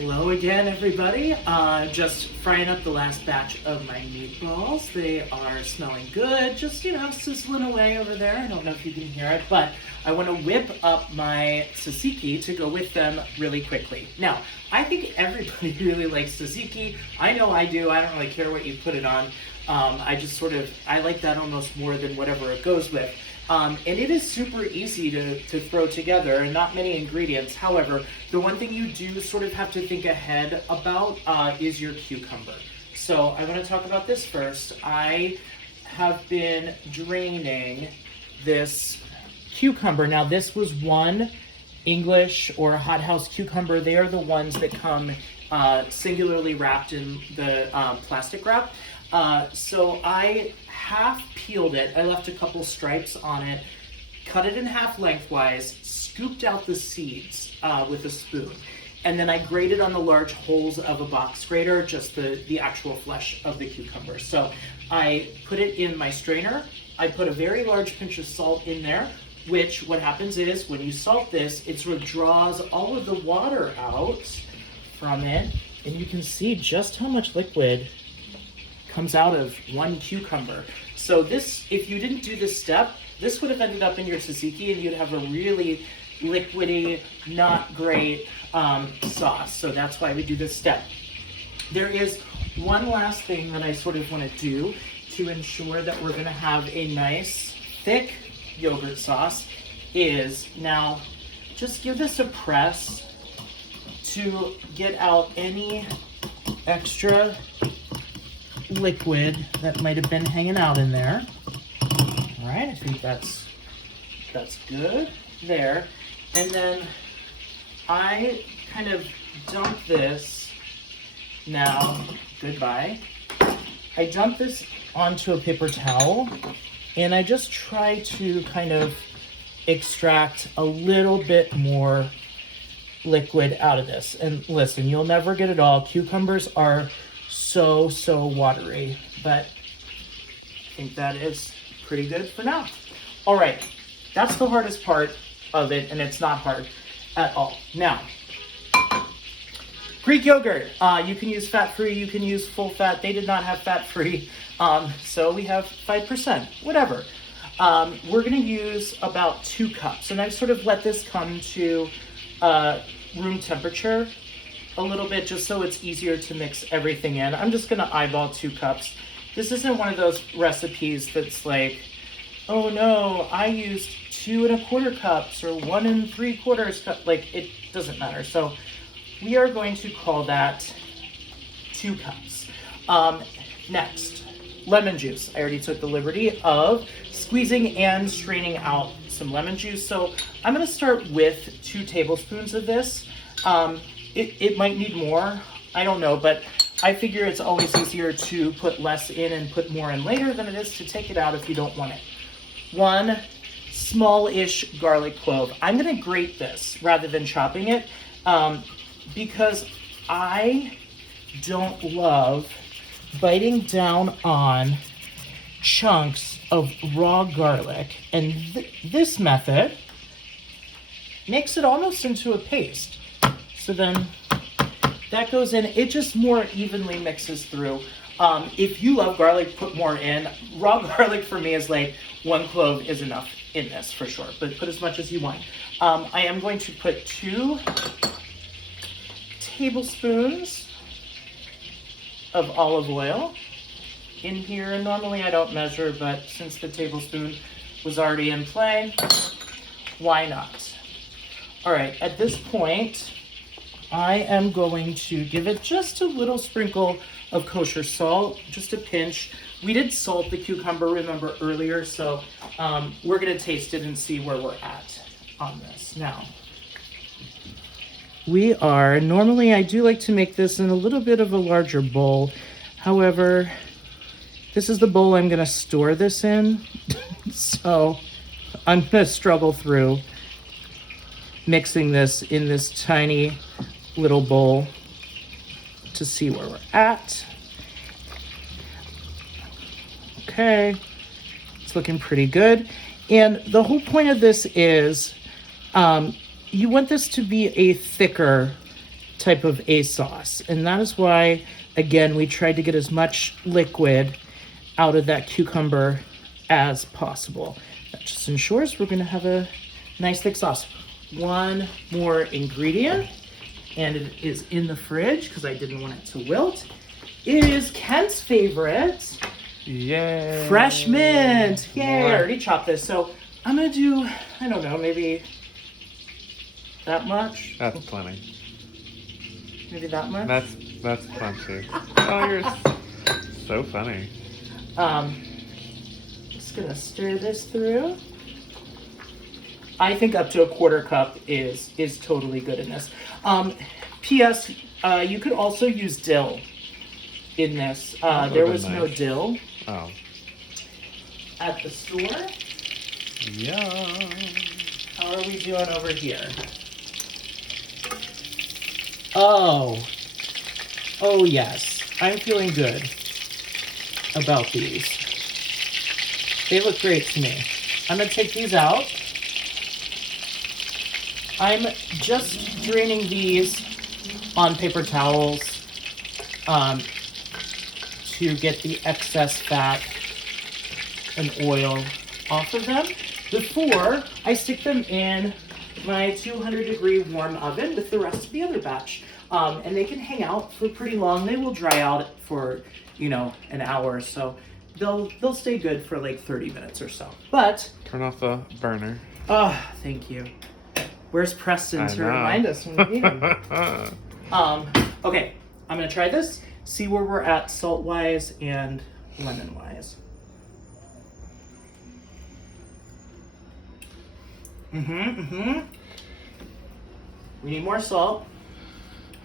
Hello again, everybody. Just frying up the last batch of my meatballs. They are smelling good, just, sizzling away over there. I don't know if you can hear it, but I want to whip up my tzatziki to go with them really quickly. Now, I think everybody really likes tzatziki. I know I do. I don't really care what you put it on. I like that almost more than whatever it goes with. And it is super easy to throw together and not many ingredients. However, the one thing you do sort of have to think ahead about is your cucumber. So I want to talk about this first. I have been draining this cucumber. Now this was one English or hothouse cucumber. They are the ones that come singularly wrapped in the plastic wrap. So I half peeled it. I left a couple stripes on it, cut it in half lengthwise, scooped out the seeds with a spoon, and then I grated on the large holes of a box grater, just the actual flesh of the cucumber. So I put it in my strainer. I put a very large pinch of salt in there, which what happens is when you salt this, it sort of draws all of the water out from it, and you can see just how much liquid comes out of one cucumber. So this, if you didn't do this step, this would have ended up in your tzatziki and you'd have a really liquidy, not great sauce. So that's why we do this step. There is one last thing that I sort of want to do to ensure that we're going to have a nice thick yogurt sauce is now just give this a press to get out any extra liquid that might have been hanging out in there. All right, I think that's good there. And then I kind of dump this now, goodbye. I dump this onto a paper towel and I just try to kind of extract a little bit more liquid out of this. And listen, you'll never get it all. Cucumbers are so watery, but I think that is pretty good for now. All right, that's the hardest part of it, and it's not hard at all. Now, Greek yogurt. You can use fat-free, you can use full fat. They did not have fat-free, so we have 5%, whatever. We're gonna use about 2 cups, and I sort of let this come to room temperature a little bit just so it's easier to mix everything in. I'm just gonna eyeball 2 cups. This isn't one of those recipes that's like, oh no, I used 2 1/4 cups or 1 3/4 cup. Like, it doesn't matter. So we are going to call that 2 cups. Next, lemon juice. I already took the liberty of squeezing and straining out some lemon juice. So I'm gonna start with 2 tablespoons of this. It might need more, I don't know, but I figure it's always easier to put less in and put more in later than it is to take it out if you don't want it. 1 small-ish garlic clove. I'm gonna grate this rather than chopping it because I don't love biting down on chunks of raw garlic, and this method makes it almost into a paste. So then that goes in, it just more evenly mixes through. If you love garlic, put more in. Raw garlic for me is like 1 clove is enough in this for sure, but put as much as you want. I am going to put 2 tablespoons of olive oil in here. Normally I don't measure, but since the tablespoon was already in play, why not? All right, at this point, I am going to give it just a little sprinkle of kosher salt, just a pinch. We did salt the cucumber, remember, earlier, so we're gonna taste it and see where we're at on this. Now, normally I do like to make this in a little bit of a larger bowl. However, this is the bowl I'm gonna store this in, so I'm gonna struggle through mixing this in this tiny little bowl to see where we're at. Okay, it's looking pretty good. And the whole point of this is you want this to be a thicker type of a sauce. And that is why, again, we tried to get as much liquid out of that cucumber as possible. That just ensures we're gonna have a nice thick sauce. One more ingredient, and it is in the fridge because I didn't want it to wilt. It is Kent's favorite. Yay. Fresh mint. Yay, More. I already chopped this. So I'm gonna do, I don't know, maybe that much? That's plenty. Maybe that much? That's plenty. Oh, you're so funny. Just gonna stir this through. I think up to a quarter cup is totally good in this. P.S. You could also use dill in this. There was no nice. dill Oh. at the store. Yeah. How are we doing over here? Oh yes, I'm feeling good about these. They look great to me. I'm gonna take these out. I'm just draining these on paper towels to get the excess fat and oil off of them before I stick them in my 200-degree warm oven with the rest of the other batch. And they can hang out for pretty long. They will dry out for, an hour or so. They'll stay good for like 30 minutes or so. But Turn off the burner. oh, thank you. Where's Preston I to know. remind us when we need him? Okay, I'm gonna try this, see where we're at salt-wise and lemon-wise. We need more salt,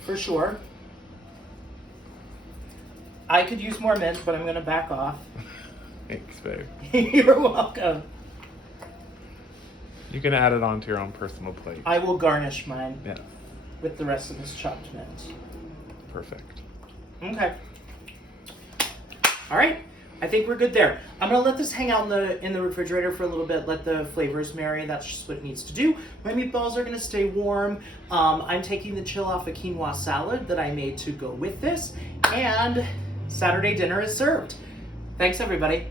for sure. I could use more mint, but I'm gonna back off. Thanks, babe. You're welcome. You can add it onto your own personal plate. I will garnish mine Yeah, with the rest of this chopped mint. perfect. Okay. All right. I think we're good there. I'm gonna let this hang out in the refrigerator for a little bit, let the flavors marry. That's just what it needs to do. My meatballs are gonna stay warm. I'm taking the chill off a quinoa salad that I made to go with this, and Saturday dinner is served. Thanks, everybody.